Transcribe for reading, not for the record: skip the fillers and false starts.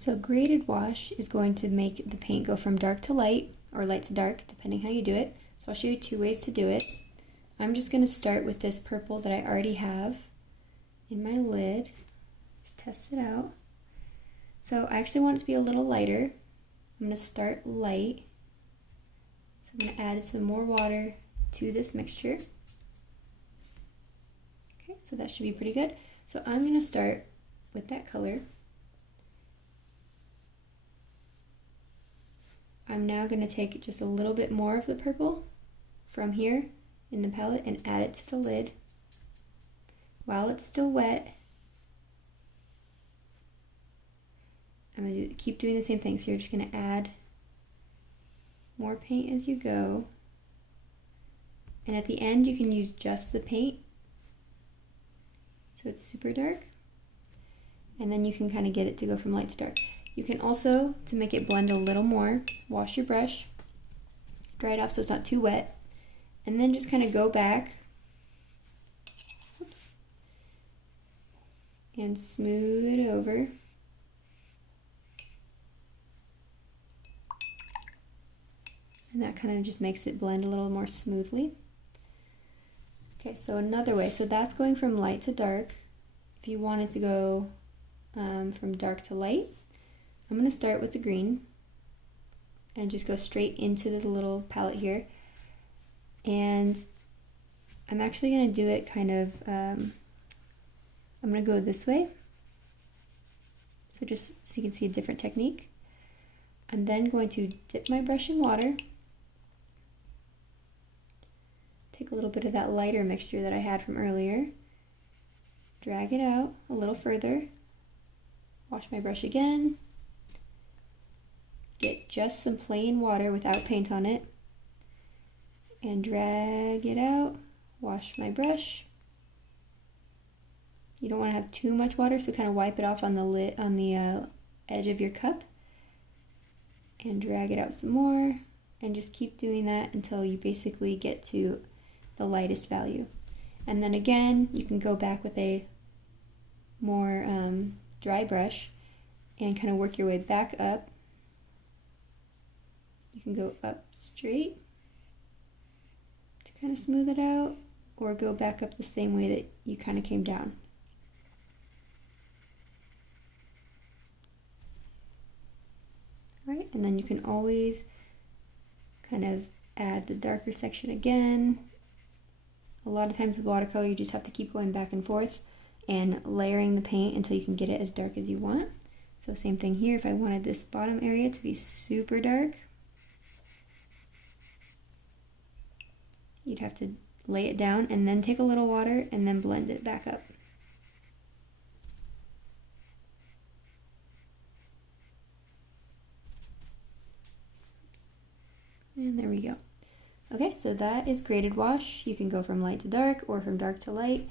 So graded wash is going to make the paint go from dark to light, or light to dark, depending how you do it. So I'll show you two ways to do it. I'm just going to start with this purple that I already have in my lid. Just test it out. So I actually want it to be a little lighter. I'm going to start light. So I'm going to add some more water to this mixture. Okay, so that should be pretty good. So I'm going to start with that color. I'm now going to take just a little bit more of the purple from here in the palette and add it to the lid while it's still wet. I'm going to keep doing the same thing, so you're just going to add more paint as you go, and at the end you can use just the paint so it's super dark, and then you can kind of get it to go from light to dark. You can also, to make it blend a little more, wash your brush, dry it off so it's not too wet, and then just kind of go back and smooth it over. And that kind of just makes it blend a little more smoothly. Okay, so another way, so that's going from light to dark. If you wanted to go from dark to light, I'm going to start with the green and just go straight into the little palette here. And I'm actually going to do it kind of, I'm going to go this way. So just so you can see a different technique. I'm then going to dip my brush in water. Take a little bit of that lighter mixture that I had from earlier. Drag it out a little further. Wash my brush again. Get just some plain water without paint on it. And drag it out. Wash my brush. You don't want to have too much water, so kind of wipe it off on the lid, on the edge of your cup. And drag it out some more. And just keep doing that until you basically get to the lightest value. And then again, you can go back with a more dry brush and kind of work your way back up. You can go up straight to kind of smooth it out, or go back up the same way that you kind of came down. All right, and then you can always kind of add the darker section again. A lot of times with watercolor, you just have to keep going back and forth and layering the paint until you can get it as dark as you want. So same thing here, if I wanted this bottom area to be super dark, you'd have to lay it down and then take a little water and then blend it back up. And there we go. Okay, so that is graded wash. You can go from light to dark or from dark to light.